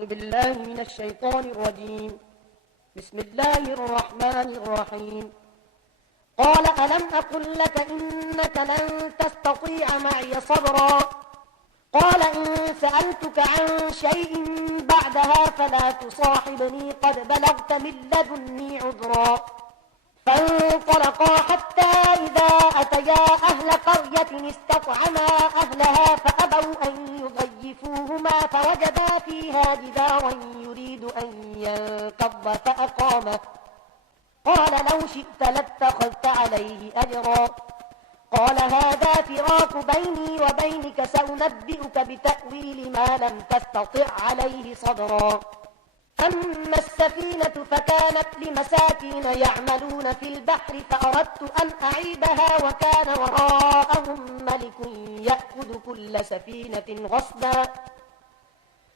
بالله من الشيطان الرجيم. بسم الله الرحمن الرحيم. قال ألم أقل لك إنك لن تستطيع معي صبرا قال إن سألتك عن شيء بعدها فلا تصاحبني قد بلغت من لدني عذرا فانطلقا حتى إذا أتيا أهل قرية استطعما أهلها فأبوا أن يضيفوهما فوجدا فيها جدارا يريد أن ينقض فأقامه قال لو شئت لاتخذت عليه أجرا قال هذا فراق بيني وبينك سأنبئك بتأويل ما لم تستطع عليه صبرا أما السفينة فكانت لمساكين يعملون في البحر فأردت أن أعيبها وكان وراءهم ملك يأخذ كل سفينة غصبا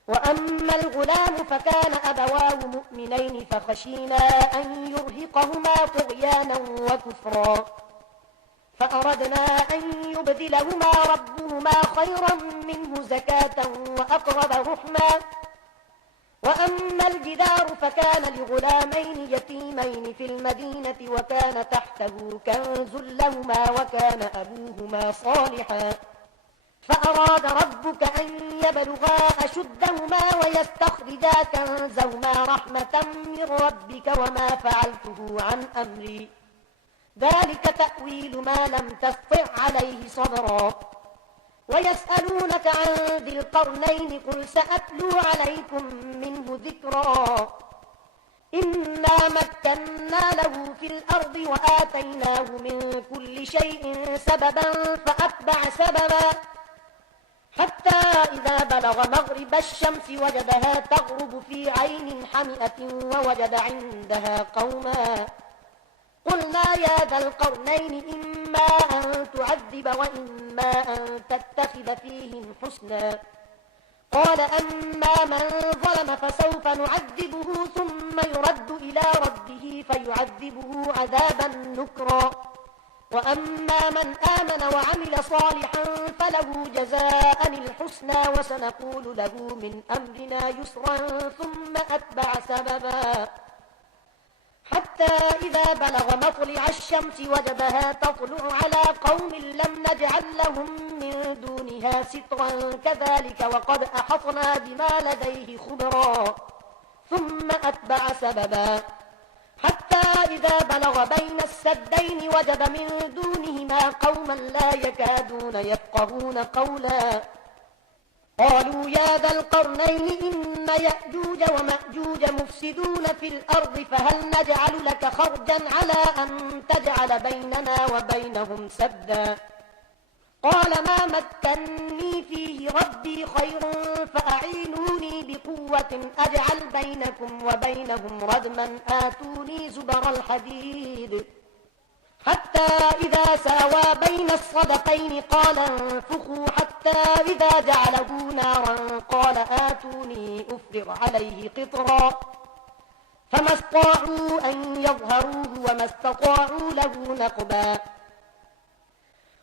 وأما الغلام فكان أبواه مؤمنين فخشينا أن يرهقهما طغيانا وكفرا فأردنا أن يبدلهما ربهما خيرا منه زكاة وأقرب رحما وأما الجدار فكان لغلامين يتيمين في المدينة وكان تحته كنز لهما وكان أبوهما صالحا فأراد ربك أن يبلغا أشدهما ويستخرجا كنزهما رحمة من ربك وما فعلته عن أمري ذلك تأويل ما لم تستطع عليه صبرا ويسألونك عن ذي القرنين قل سأتلو عليكم منه ذكرا إنا مكنا له في الأرض وآتيناه من كل شيء سببا فأتبع سببا حتى إذا بلغ مغرب الشمس وجدها تغرب في عين حمئة ووجد عندها قوما قلنا يا ذا القرنين إما أن تعذب وإما أن تتخذ فيهم حسنا قال أما من ظلم فسوف نعذبه ثم يرد إلى ربه فيعذبه عذابا نكرا وأما من آمن وعمل صالحا فله جزاء الحسنى وسنقول له من أمرنا يسرا ثم أتبع سببا حتى إذا بلغ مطلع الشمس وجدها تطلع على قوم لم نجعل لهم من دونها سترا كذلك وقد أحطنا بما لديه خبرا ثم أتبع سببا حتى إذا بلغ بين السدين وجد من دونهما قوما لا يكادون يفقهون قولا قالوا يا ذا القرنين إن يأجوج ومأجوج مفسدون في الأرض فهل نجعل لك خرجا على أن تجعل بيننا وبينهم سدا قال ما مكني فيه ربي خير فأعينوني بقوة أجعل بينكم وبينهم ردما آتوني زبر الحديد حتى إذا ساوى بين الصدفين قال انفخوا حتى إذا جعله نارا قال آتوني أفرغ عليه قطرا فما استطاعوا أن يظهروه وما استطاعوا له نقبا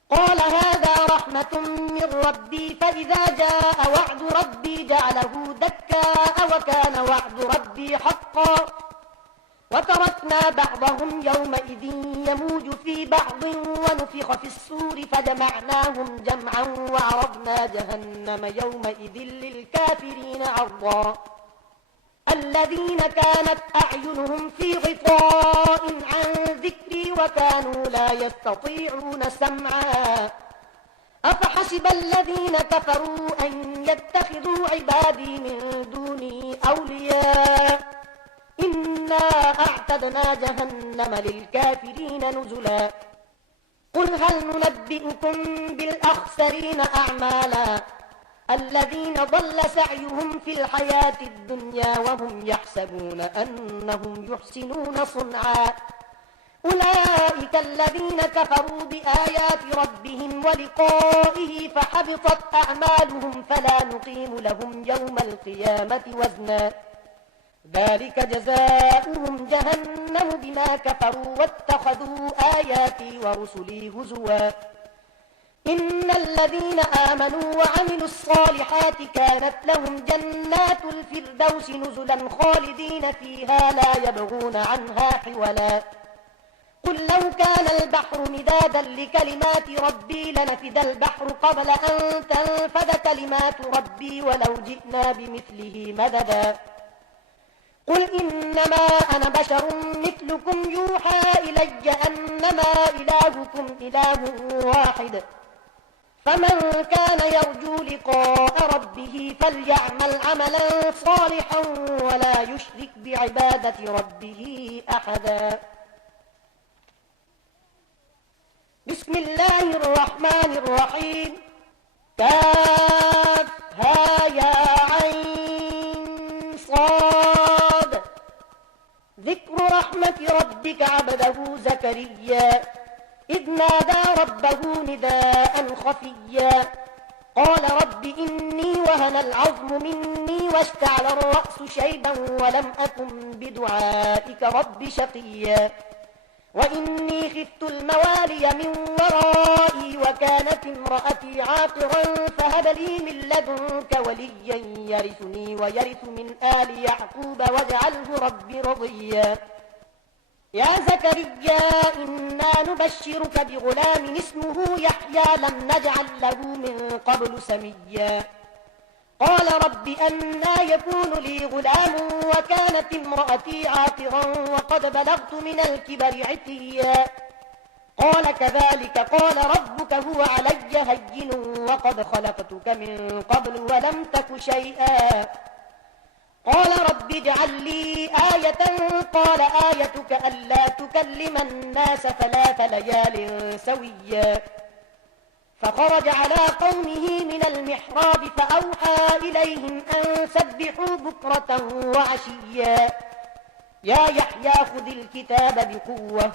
قال هذا رحمة من ربي فإذا جاء وعد ربي جعله دكاء وكان وعد ربي حقا وتركنا بعضهم يومئذ يموج في بعض ونفخ في السور فجمعناهم جمعا وعرضنا جهنم يومئذ للكافرين عرضا الذين كانت أعينهم في غطاء عن ذكري وكانوا لا يستطيعون سمعا أفحسب الذين كفروا أن يتخذوا عبادي من دوني أولياء إنا أعتدنا جهنم للكافرين نزلا قل هل ننبئكم بالأخسرين أعمالا الذين ضل سعيهم في الحياة الدنيا وهم يحسبون أنهم يحسنون صنعا أولئك الذين كفروا بآيات ربهم ولقائه فحبطت أعمالهم فلا نقيم لهم يوم القيامة وزنا ذلك جزاؤهم جهنم بما كفروا واتخذوا آياتي ورسلي هزوا إن الذين آمنوا وعملوا الصالحات كانت لهم جنات الفردوس نزلا خالدين فيها لا يبغون عنها حولا قل لو كان البحر مدادا لكلمات ربي لنفد البحر قبل أن تنفد كلمات ربي ولو جئنا بمثله مددا قل إنما أنا بشر مثلكم يوحى إلي أنما إلهكم إله واحد فمن كان يرجو لقاء ربه فليعمل عملا صالحا ولا يشرك بعبادة ربه أحدا بسم الله الرحمن الرحيم كافها يا عين صاد ذكر رحمة ربك عبده زكريا إذ نادى ربه نداء خفيا قال رب إني وهن العظم مني واشتعل الرأس شيبا ولم أكن بدعائك رب شقيا وإني خفت الموالي من ورائي وكانت امرأتي عاقرا فهب لي من لدنك وليا يرثني ويرث من آل يعقوب واجعله ربي رضيا يا زكريا إنا نبشرك بغلام اسمه يحيى لم نجعل له من قبل سميا قال رب أنى يكون لي غلام وكانت امرأتي عاقرا وقد بلغت من الكبر عتيا قال كذلك قال ربك هو علي هين وقد خلقتك من قبل ولم تك شيئا قال رب اجعل لي آية قال آيتك ألا تكلم الناس 3 ليال سويا فخرج على قومه من المحراب فأوحى إليهم أن سبحوا بكرة وعشيا يا يحيى خذ الكتاب بقوة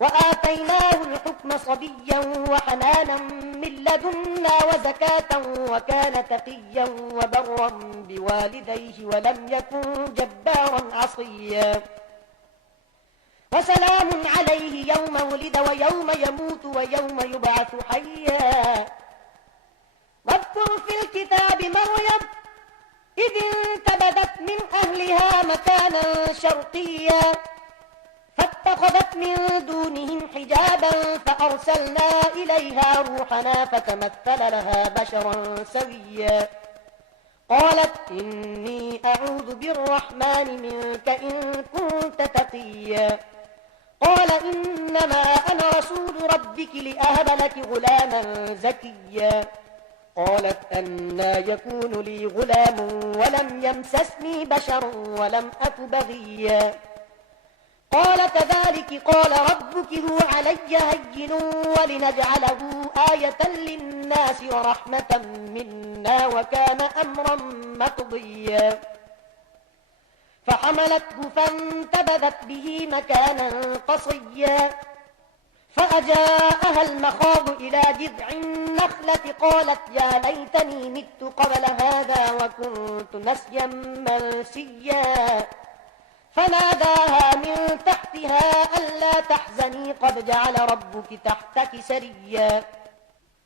وآتيناه الحكم صبيا وحنانا من لدنا وزكاة وكان تقيا وبرا بوالديه ولم يكن جبارا عصيا وسلام عليه يوم ولد ويوم يموت ويوم يبعث حيا واذكر في الكتاب مريم إذ انتبذت من أهلها مكانا شرقيا فاتخذت من دونهم حجابا فأرسلنا إليها روحنا فتمثل لها بشرا سويا قالت إني أعوذ بالرحمن منك إن كنت تقيا قال إنما أنا رسول ربك لأهب لك غلاما زكيا قالت أنى يكون لي غلام ولم يمسسني بشر ولم أك بغيا قال كذلك قال ربك هو علي هين ولنجعله آية للناس ورحمة منا وكان أمرا مقضيا فحملته فانتبذت به مكانا قصيا فأجاءها المخاض إلى جذع النخلة قالت يا ليتني مت قبل هذا وكنت نسيا منسيا فناداها من تحتها ألا تحزني قد جعل ربك تحتك سريا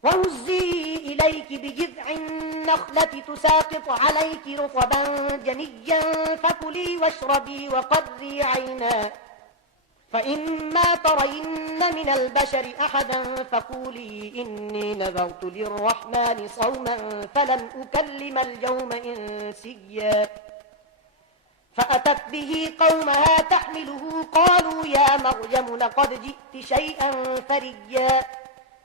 وهزي إليك بجذع النخلة تساقط عليك رطبا جنيا فكلي واشربي وقري عينا فإما ترين من البشر أحدا فقولي إني نذرت للرحمن صوما فلن أكلم اليوم إنسيا فأتت به قومها تحمله قالوا يا مريم لقد جئت شيئا فريا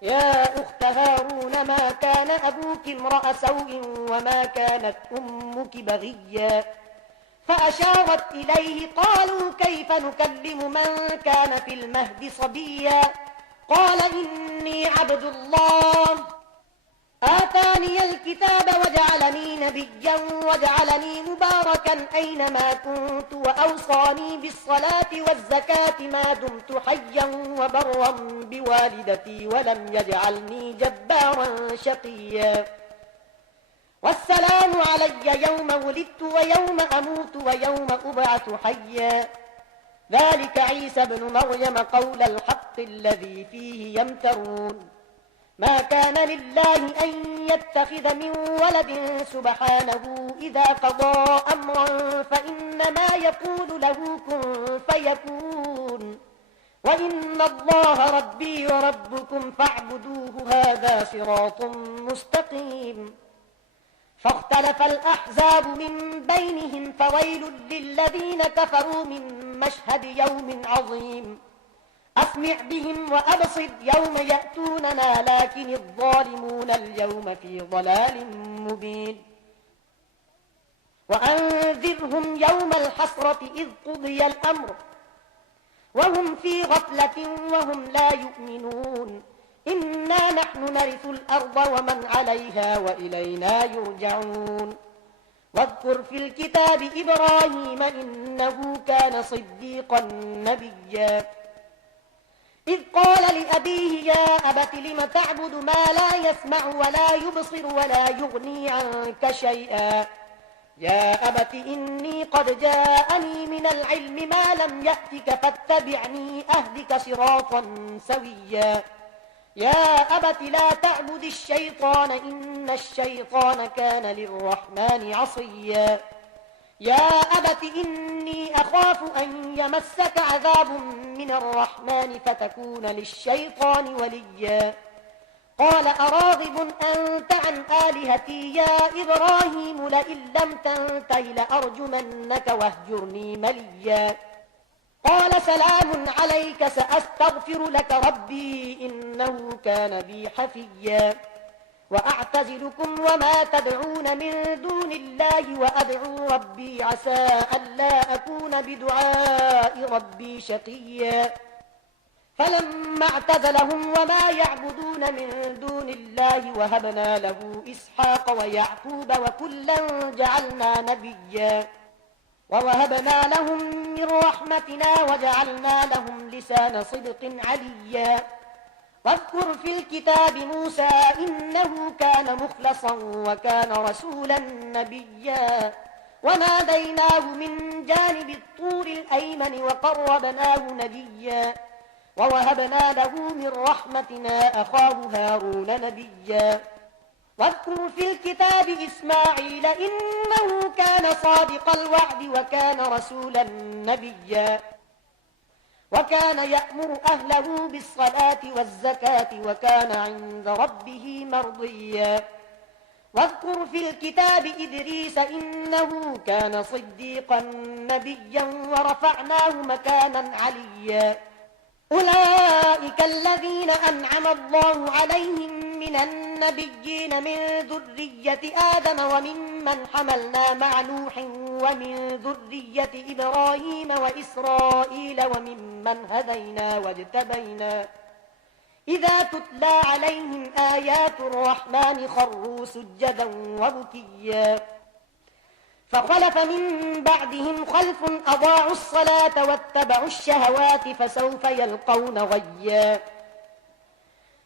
يا أخت هارون ما كان أبوك امرأ سوء وما كانت أمك بغيا فأشارت إليه قالوا كيف نكلم من كان في المهد صبيا قال إني عبد الله آتاني الكتاب وجعلني نبيا وجعلني مباركا أينما كنت وأوصاني بالصلاة والزكاة ما دمت حيا وبرا بوالدتي ولم يجعلني جبارا شقيا والسلام علي يوم ولدت ويوم أموت ويوم أبعث حيا ذلك عيسى بن مريم قول الحق الذي فيه يمترون ما كان لله أن يتخذ من ولد سبحانه إذا قضى أمرا فإنما يقول له كن فيكون وإن الله ربي وربكم فاعبدوه هذا صراط مستقيم فاختلف الأحزاب من بينهم فويل للذين كفروا من مشهد يوم عظيم أسمع بهم وأبصر يوم يأتوننا لكن الظالمون اليوم في ضلال مبين وأنذرهم يوم الحسرة إذ قضي الأمر وهم في غفلة وهم لا يؤمنون إنا نحن نرث الأرض ومن عليها وإلينا يرجعون واذكر في الكتاب إبراهيم إنه كان صديقا نبيا إذ قال لأبيه يا أبت لم تعبد ما لا يسمع ولا يبصر ولا يغني عنك شيئا يا أبت إني قد جاءني من العلم ما لم يأتك فاتبعني أهدك صراطا سويا يا أبت لا تعبد الشيطان إن الشيطان كان للرحمن عصيا يا أبت إني أخاف أن يمسك عذاب من الرحمن فتكون للشيطان وليا قال أراغب أنت عن آلهتي يا إبراهيم لئن لم تنته لأرجمنك واهجرني مليا قال سلام عليك سأستغفر لك ربي إنه كان بي حفيا وأعتزلكم وما تدعون من دون الله وأدعو ربي عسى ألا أكون بدعاء ربي شقيا فلما اعتزلهم وما يعبدون من دون الله وهبنا له إسحاق ويعقوب وكلا جعلنا نبيا ووهبنا لهم من رحمتنا وجعلنا لهم لسان صدق عليا واذكر في الكتاب موسى إنه كان مخلصا وكان رسولا نبيا وناديناه من جانب الطور الأيمن وقربناه نجيا ووهبنا له من رحمتنا أخاه هارون نبيا واذكر في الكتاب إسماعيل إنه كان صادق الوعد وكان رسولا نبيا وكان يأمر أهله بالصلاة والزكاة وكان عند ربه مرضيا واذكر في الكتاب إدريس إنه كان صديقا نبيا ورفعناه مكانا عليا أولئك الذين أنعم الله عليهم من النبيين من ذرية آدم وممن حملنا مع نوح ومن ذرية إبراهيم وإسرائيل وممن هدينا واجتبينا إذا تتلى عليهم آيات الرحمن خروا سجدا وبكيا فخلف من بعدهم خلف أضاعوا الصلاة واتبعوا الشهوات فسوف يلقون غيا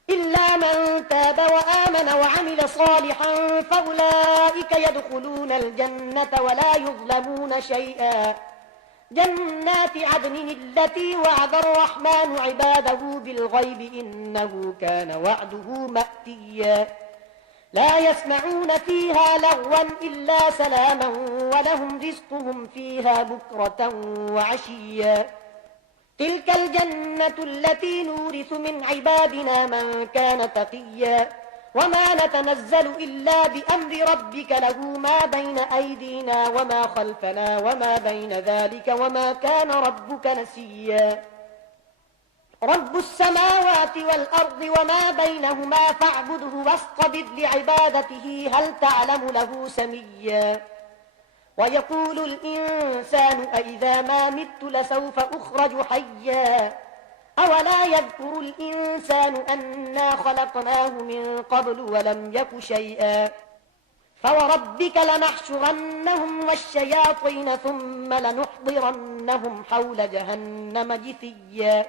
إلا من تاب وآمن وعمل صالحا فأولئك يدخلون الجنة ولا يظلمون شيئا جنات عدن التي وعد الرحمن عباده بالغيب إنه كان وعده مأتيا لا يسمعون فيها لغوا إلا سلاما ولهم رزقهم فيها بكرة وعشيا تلك الجنة التي نورث من عبادنا من كان تقيا وما نتنزل إلا بأمر ربك له ما بين أيدينا وما خلفنا وما بين ذلك وما كان ربك نسيا رب السماوات والأرض وما بينهما فاعبده واصطبر لعبادته هل تعلم له سميا ويقول الإنسان أئذا ما مت لسوف أخرج حيا أولا يذكر الإنسان أنا خلقناه من قبل ولم يك شيئا فوربك لنحشرنهم والشياطين ثم لنحضرنهم حول جهنم جثيا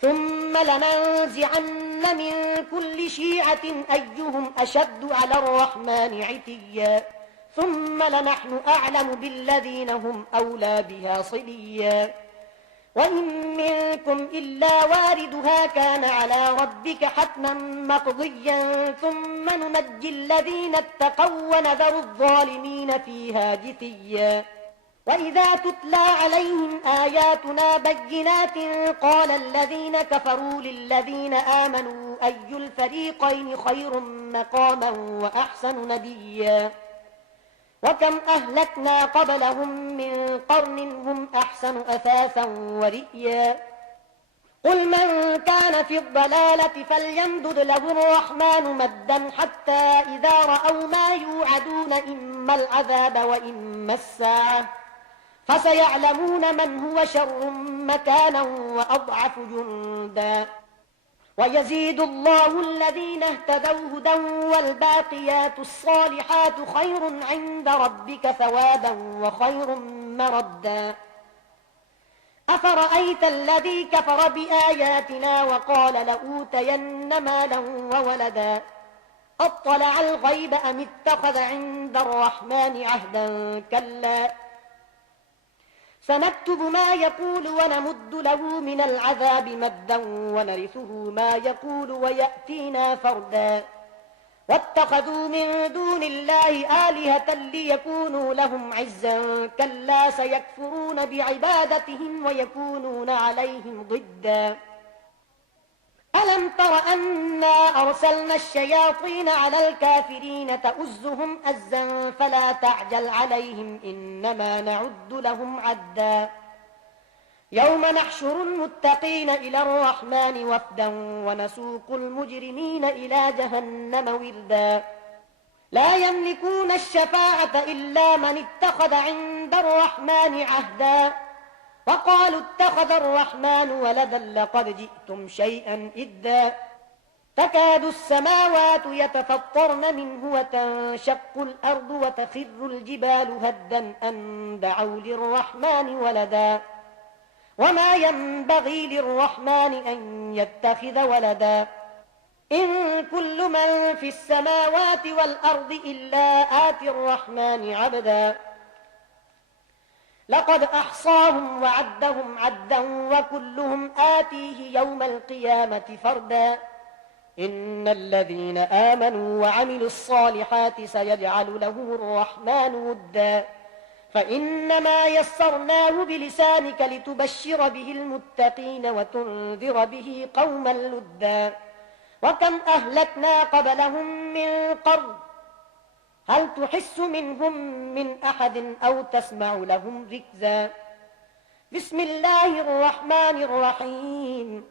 ثم لننزعن من كل شيعة أيهم أشد على الرحمن عتيا ثم لنحن أعلم بالذين هم أولى بها صليا وإن منكم إلا واردها كان على ربك حتما مقضيا ثم ننجي الذين اتقوا ونذر الظالمين فيها جثيا وإذا تتلى عليهم آياتنا بينات قال الذين كفروا للذين آمنوا أي الفريقين خير مقاما وأحسن نديا وكم أهلكنا قبلهم من قرن هم أحسن أثاثا ورئيا قل من كان في الضلالة فليمدد له الرحمن مدا حتى إذا رأوا ما يوعدون إما العذاب وإما الساعة فسيعلمون من هو شر مكانا وأضعف جندا ويزيد الله الذين اهتدوا هدى والباقيات الصالحات خير عند ربك ثوابا وخير مردا أفرأيت الذي كفر بآياتنا وقال لأوتين مالا وولدا أطلع الغيب أم اتخذ عند الرحمن عهدا كلا سنكتب ما يقول ونمد له من العذاب مدا ونرثه ما يقول ويأتينا فردا واتخذوا من دون الله آلهة ليكونوا لهم عزا كلا سيكفرون بعبادتهم ويكونون عليهم ضدا ألم تر أنا أرسلنا الشياطين على الكافرين تؤزهم أزا فلا تعجل عليهم إنما نعد لهم عدا يوم نحشر المتقين إلى الرحمن وفدا ونسوق المجرمين إلى جهنم وردا لا يملكون الشفاعة إلا من اتخذ عند الرحمن عهدا وقالوا اتخذ الرحمن ولدا لقد جئتم شيئا إدا تكاد السماوات يتفطرن منه وتنشق الأرض وتخر الجبال هدا أن دعوا للرحمن ولدا وما ينبغي للرحمن أن يتخذ ولدا إن كل من في السماوات والأرض إلا آتي الرحمن عبدا لقد أحصاهم وعدهم عدا وكلهم آتيه يوم القيامة فردا إن الذين آمنوا وعملوا الصالحات سيجعل لهم الرحمن ودا فإنما يسرناه بلسانك لتبشر به المتقين وتنذر به قوما لدا وكم أهلكنا قبلهم من قرن هل تحس منهم من أحد أو تسمع لهم ركزا بسم الله الرحمن الرحيم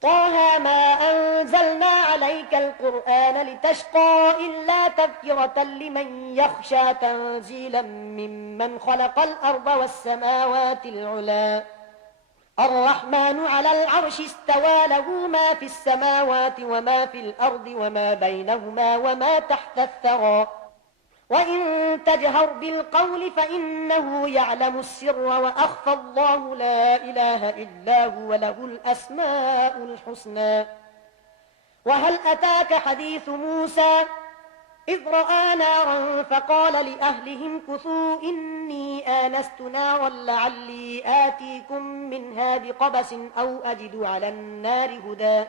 طه ما أنزلنا عليك القرآن لتشقى إلا تذكرة لمن يخشى تنزيلا ممن خلق الأرض والسماوات العلا الرحمن على العرش استوى له ما في السماوات وما في الأرض وما بينهما وما تحت الثرى وإن تجهر بالقول فإنه يعلم السر وأخفى الله لا إله إلا هو له الأسماء الحسنى وهل أتاك حديث موسى إذ رأى نارا فقال لأهلهم كثوا إني آنست نارا لعلي آتيكم منها بقبس أو أجد على النار هدى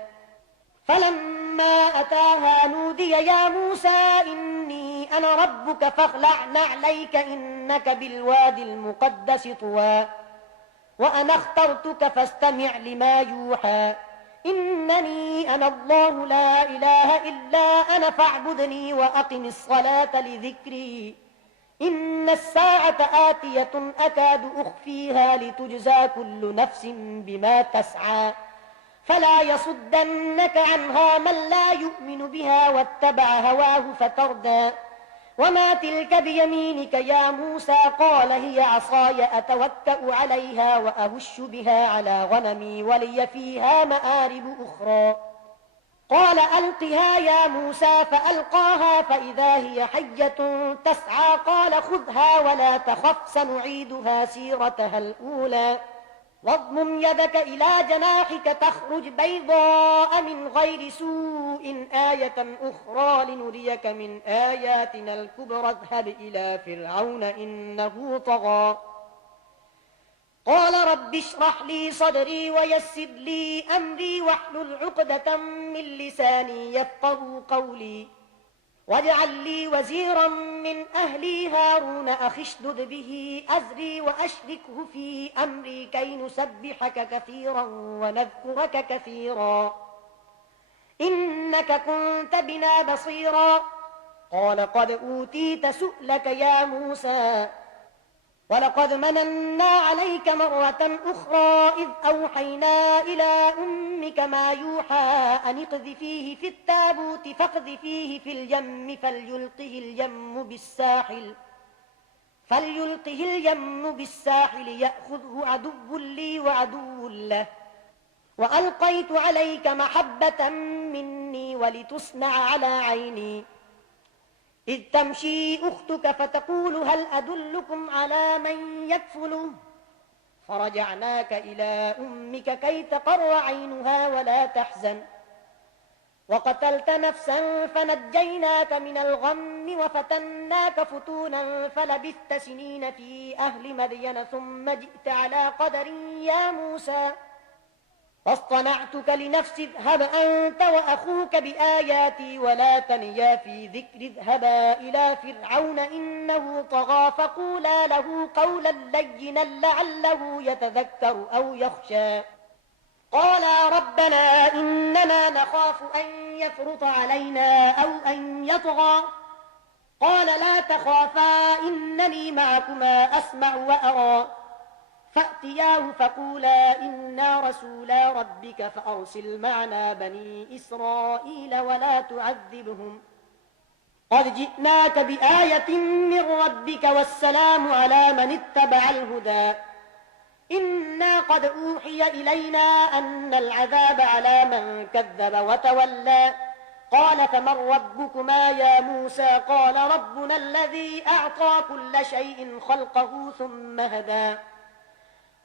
فلما أتاها نودي يا موسى إني أنا ربك فاخلع نعليك إنك بالوادي المقدس طوى وأنا اخترتك فاستمع لما يوحى إنني أنا الله لا إله إلا أنا فاعبدني وأقم الصلاة لذكري إن الساعة آتية أكاد أخفيها لتجزى كل نفس بما تسعى فلا يصدنك عنها من لا يؤمن بها واتبع هواه فتردى وما تلك بيمينك يا موسى قال هي عصاي أتوكأ عليها وأهش بها على غنمي ولي فيها مآرب أخرى قال ألقها يا موسى فألقاها فإذا هي حية تسعى قال خذها ولا تخف سنعيدها سيرتها الأولى واضمم يدك إلى جناحك تخرج بيضاء من غير سوء آية أخرى لنريك من آياتنا الكبرى اذهب إلى فرعون إنه طغى قال رب اشرح لي صدري ويسر لي أمري واحلل عقدة من لساني يفقهوا قولي واجعل لي وزيرا من أهلي هارون أخي اشدد به أزري وأشركه في أمري كي نسبحك كثيرا ونذكرك كثيرا إنك كنت بنا بصيرا قال قد أوتيت سؤلك يا موسى ولقد مننا عليك مرة أخرى إذ أوحينا إلى أمك ما يوحى أن اقذفيه في التابوت فاقذفيه في اليم فليلقه اليم بالساحل يأخذه عدو لي وعدو له وألقيت عليك محبة مني ولتصنع على عيني إذ تمشي أختك فتقول هل أدلكم على من يكفله فرجعناك إلى أمك كي تقر عينها ولا تحزن وقتلت نفسا فنجيناك من الغم وفتناك فتونا فلبثت سنين في أهل مدين ثم جئت على قدر يا موسى فاصطنعتك لنفسي اذهب أنت وأخوك بآياتي ولا تنيا في ذكر اذهبا إلى فرعون إنه طغى فقولا له قولا لينا لعله يتذكر أو يخشى قالا ربنا إننا نخاف أن يفرط علينا أو أن يطغى قال لا تخافا إنني معكما أسمع وأرى فأتياه فقولا إنا رسولا ربك فأرسل معنا بني إسرائيل ولا تعذبهم قد جئناك بآية من ربك والسلام على من اتبع الهدى إنا قد أوحي إلينا أن العذاب على من كذب وتولى قال فمن ربكما يا موسى قال ربنا الذي أعطى كل شيء خلقه ثم هدى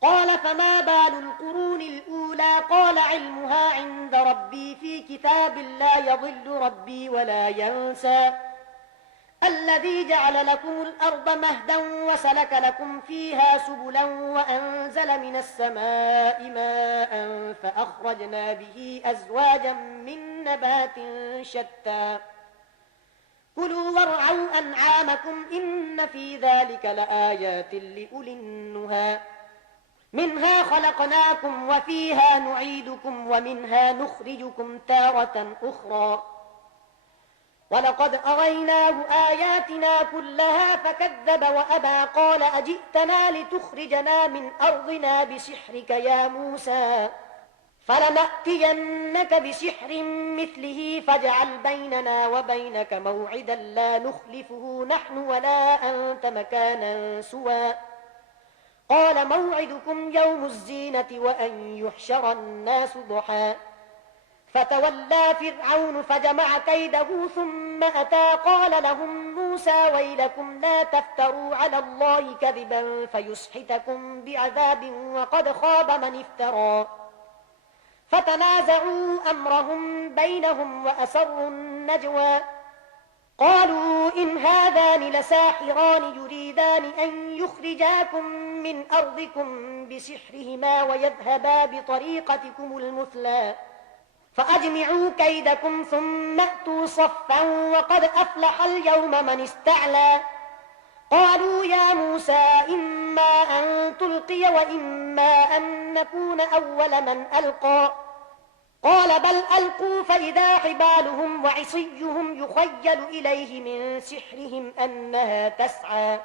قال فما بال القرون الأولى قال علمها عند ربي في كتاب لا يضل ربي ولا ينسى الذي جعل لكم الأرض مهدا وسلك لكم فيها سبلا وأنزل من السماء ماء فأخرجنا به أزواجا من نبات شتى كلوا وارعوا أنعامكم إن في ذلك لآيات لأولي النهى منها خلقناكم وفيها نعيدكم ومنها نخرجكم تارة أخرى ولقد أريناه آياتنا كلها فكذب وأبى قال أجئتنا لتخرجنا من أرضنا بسحرك يا موسى فلنأتينك بسحر مثله فاجعل بيننا وبينك موعدا لا نخلفه نحن ولا أنت مكانا سوى قال موعدكم يوم الزينة وأن يحشر الناس ضحى فتولى فرعون فجمع كيده ثم أتى قال لهم موسى ويلكم لا تفتروا على الله كذبا فيسحتكم بعذاب وقد خاب من افترى فتنازعوا أمرهم بينهم وأسروا النجوى قالوا إن هذان لساحران يريدان أن يخرجاكم من أرضكم بسحرهما ويذهبا بطريقتكم المثلى فأجمعوا كيدكم ثم أتوا صفا وقد أفلح اليوم من استعلى قالوا يا موسى إما أن تلقي وإما أن نكون أول من ألقى قال بل ألقوا فإذا حبالهم وعصيهم يخيل إليه من سحرهم أنها تسعى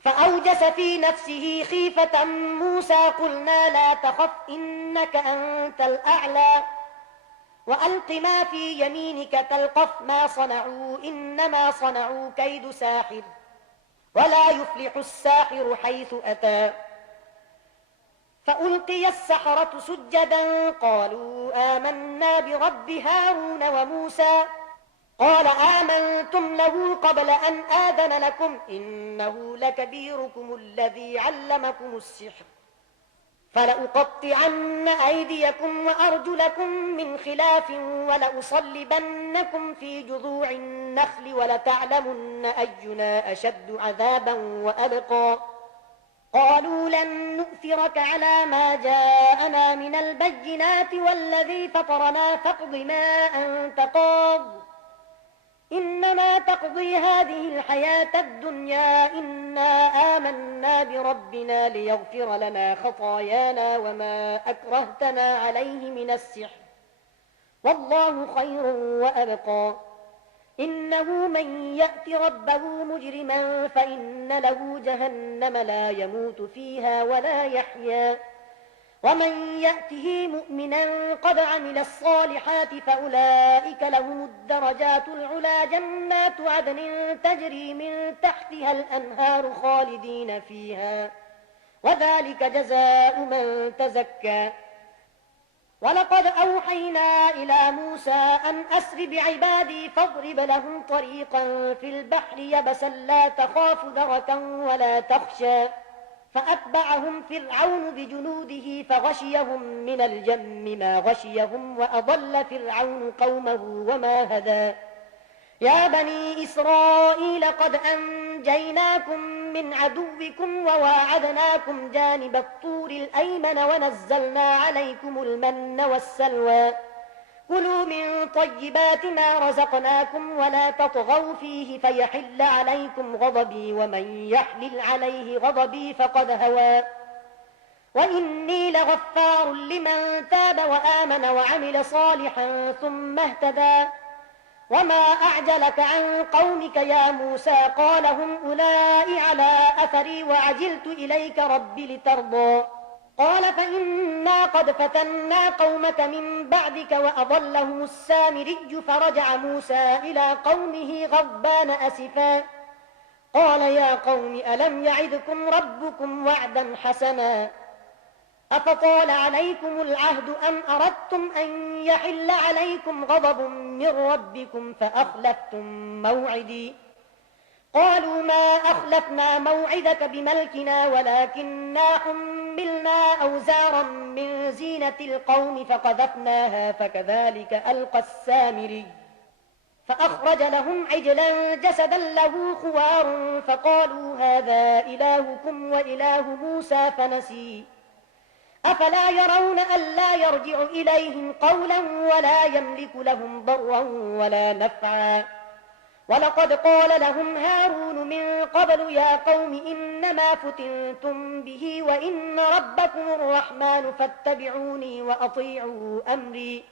فأوجس في نفسه خيفة موسى قلنا لا تخف إنك أنت الأعلى وألق ما في يمينك تلقف ما صنعوا إنما صنعوا كيد ساحر ولا يفلح الساحر حيث أتى فألقي السحرة سجدا قالوا آمنا برب هارون وموسى قال آمنتم له قبل أن آذن لكم إنه لكبيركم الذي علمكم السحر فلأقطعن أيديكم وأرجلكم من خلاف ولأصلبنكم في جذوع النخل ولتعلمن أينا أشد عذابا وأبقى قالوا لن نؤثرك على ما جاءنا من البينات والذي فطرنا فاقض ما أنت قاض إنما تقضي هذه الحياة الدنيا إنا آمنا بربنا ليغفر لنا خطايانا وما أكرهتنا عليه من السحر والله خير وأبقى إنه من يأت ربه مجرما فإن له جهنم لا يموت فيها ولا يحيا ومن يأته مؤمنا قد عمل الصالحات فأولئك لهم الدرجات العلا جنات عدن تجري من تحتها الأنهار خالدين فيها وذلك جزاء من تزكى ولقد أوحينا إلى موسى أن أسر بعبادي فاضرب لهم طريقا في البحر يبسا لا تخاف دركا ولا تخشى فأتبعهم فرعون بجنوده فغشيهم من الجم ما غشيهم وأضل فرعون قومه وما هدى يا بني إسرائيل قد أنجيناكم من عدوكم وواعدناكم جانب الطور الأيمن ونزلنا عليكم المن والسلوى كلوا من طيبات ما رزقناكم ولا تطغوا فيه فيحل عليكم غضبي ومن يحلل عليه غضبي فقد هوى وإني لغفار لمن تاب وآمن وعمل صالحا ثم اهتدى وما أعجلك عن قومك يا موسى قال هم أولئك على أثري وعجلت إليك ربي لترضى قال فإنا قد فتنا قومك من بعدك وأضلهم السامري فرجع موسى إلى قومه غضبان أسفا قال يا قوم ألم يعدكم ربكم وعدا حسنا أفطال عليكم العهد أم أردتم أن يحل عليكم غضب من ربكم فأخلفتم موعدي قالوا ما أخلفنا موعدك بملكنا ولكننا حملنا أوزارا من زينة القوم فقذفناها فكذلك ألقى السامري فأخرج لهم عجلا جسدا له خوار فقالوا هذا إلهكم وإله موسى فنسي أفلا يرون ألا يرجع إليهم قولا ولا يملك لهم ضرا ولا نفعا ولقد قال لهم هارون من قبل يا قوم إنما فتنتم به وإن ربكم الرحمن فاتبعوني وأطيعوا أمري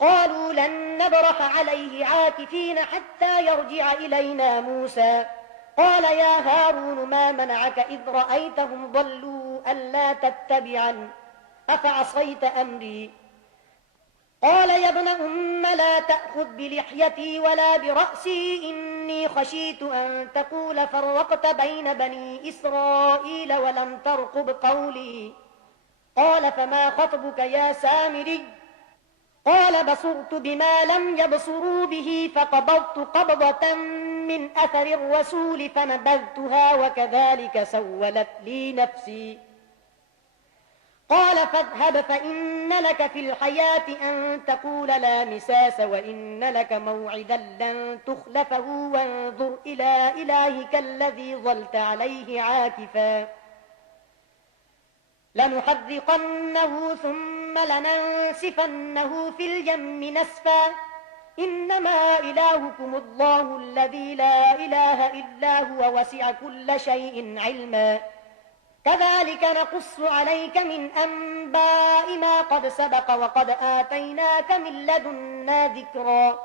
قالوا لن نبرح عليه عاكفين حتى يرجع إلينا موسى قال يا هارون ما منعك إذ رأيتهم ضلوا ألا تتبعا أفعصيت أمري قال يا ابن أم لا تأخذ بلحيتي ولا برأسي إني خشيت أن تقول فرقت بين بني إسرائيل ولم ترقب قولي قال فما خطبك يا سامري قال بصرت بما لم يبصروا به فقبضت قبضة من أثر الرسول فنبذتها وكذلك سولت لي نفسي قال فاذهب فإن لك في الحياة أن تقول لا مساس وإن لك موعدا لن تخلفه وانظر إلى إلهك الذي ظلت عليه عاكفا لنحرقنه ثم لننسفنه في اليم نسفا إنما إلهكم الله الذي لا إله إلا هو وسع كل شيء علما كذلك نقص عليك من أنباء ما قد سبق وقد آتيناك من لدنا ذكرا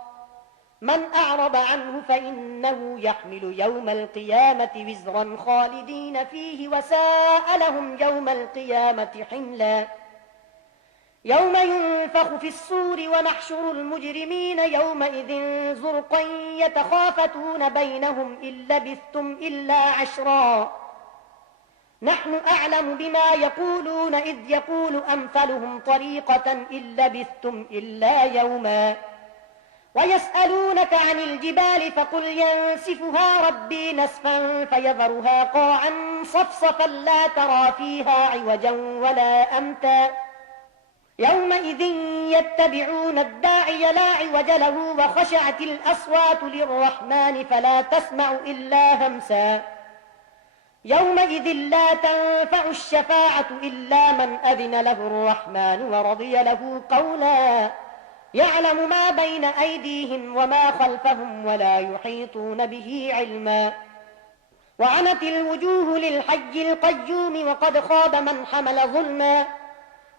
من أعرض عنه فإنه يحمل يوم القيامة وزرا خالدين فيه وساء لهم يوم القيامة حملا يوم ينفخ في الصور ونحشر المجرمين يومئذ زرقا يتخافتون بينهم إن لبثتم إلا عشرا نحن أعلم بما يقولون إذ يقول أمثلهم طريقة إن لبثتم إلا يوما ويسألونك عن الجبال فقل ينسفها ربي نسفا فيذرها قاعا صفصفا لا ترى فيها عوجا ولا أمتا يومئذ يتبعون الداعي لا عوج له وخشعت الأصوات للرحمن فلا تسمع إلا همسا يومئذ لا تنفع الشفاعة إلا من أذن له الرحمن ورضي له قولا يعلم ما بين أيديهم وما خلفهم ولا يحيطون به علما وعنت الوجوه للحي القيوم وقد خاب من حمل ظلما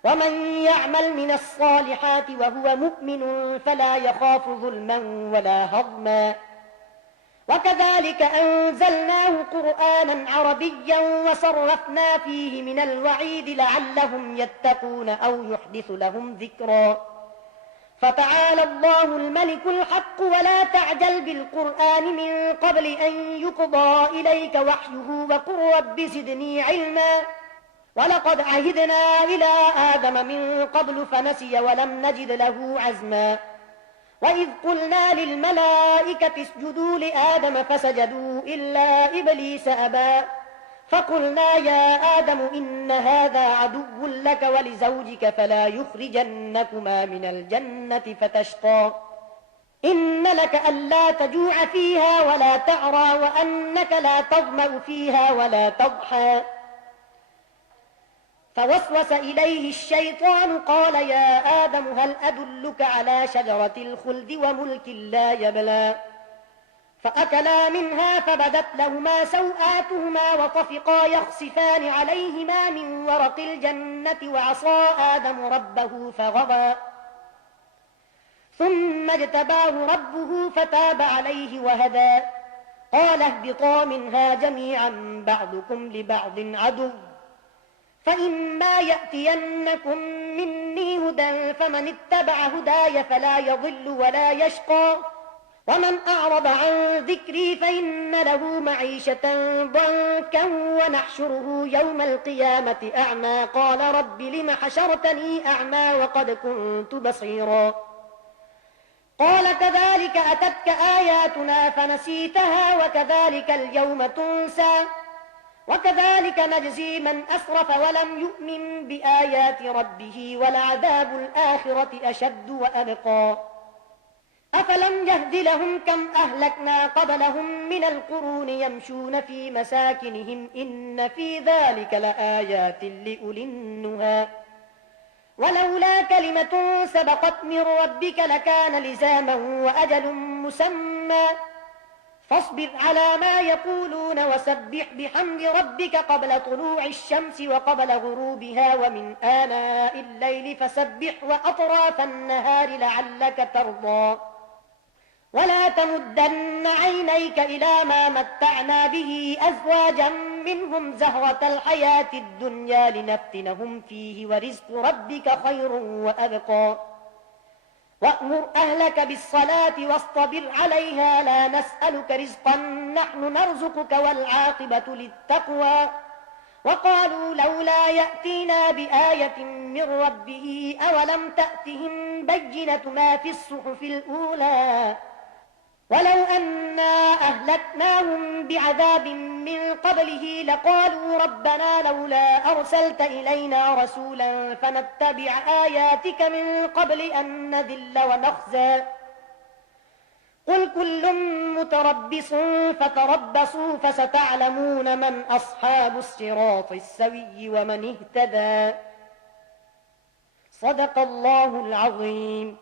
ومن يعمل من الصالحات وهو مؤمن فلا يخاف ظلما ولا هضما وكذلك أنزلناه قرآنا عربيا وصرفنا فيه من الوعيد لعلهم يتقون أو يحدث لهم ذكرا فتعالى الله الملك الحق ولا تعجل بالقرآن من قبل أن يقضى إليك وحيه وقل رب زدني علما ولقد عهدنا إلى آدم من قبل فنسي ولم نجد له عزما وإذ قلنا للملائكة اسجدوا لآدم فسجدوا إلا إبليس أبى فقلنا يا آدم إن هذا عدو لك ولزوجك فلا يخرجنكما من الجنة فتشقى إن لك ألا تجوع فيها ولا تعرى وأنك لا تظمأ فيها ولا تضحى فوسوس إليه الشيطان قال يا آدم هل أدلك على شجرة الخلد وملك لا يبلى فأكلا منها فبدت لهما سوآتهما وطفقا يخصفان عليهما من ورق الجنة وعصى آدم ربه فغوى ثم اجتباه ربه فتاب عليه وهدى قال اهبطا منها جميعا بعضكم لبعض عدو فإما يأتينكم مني هدى فمن اتبع هداي فلا يضل ولا يشقى ومن أعرض عن ذكري فإن له معيشة ضنكا ونحشره يوم القيامة أعمى قال رب لم حشرتني أعمى وقد كنت بصيرا قال كذلك أتتك آياتنا فنسيتها وكذلك اليوم تنسى وكذلك نجزي من أسرف ولم يؤمن بآيات ربه ولعذاب الآخرة أشد وأبقى أفلم يهد لهم كم أهلكنا قبلهم من القرون يمشون في مساكنهم إن في ذلك لآيات لأولي النهى ولولا كلمة سبقت من ربك لكان لزاما وأجل مسمى فاصبر على ما يقولون وسبح بحمد ربك قبل طلوع الشمس وقبل غروبها ومن آناء الليل فسبح وأطراف النهار لعلك ترضى ولا تمدن عينيك إلى ما متعنا به أزواجا منهم زهرة الحياة الدنيا لنفتنهم فيه ورزق ربك خير وأبقى وأمر أهلك بالصلاة واصطبر عليها لا نسألك رزقا نحن نرزقك والعاقبة للتقوى وقالوا لولا يأتينا بآية من ربه أولم تأتهم بينة ما في الصحف الأولى ولو أنا أهلكناهم بعذاب من قبله لقالوا ربنا لولا أرسلت إلينا رسولا فنتبع آياتك من قبل أن نذل ونخزى قل كل متربص فتربصوا فستعلمون من أصحاب الصراط السوي ومن اهتدى صدق الله العظيم.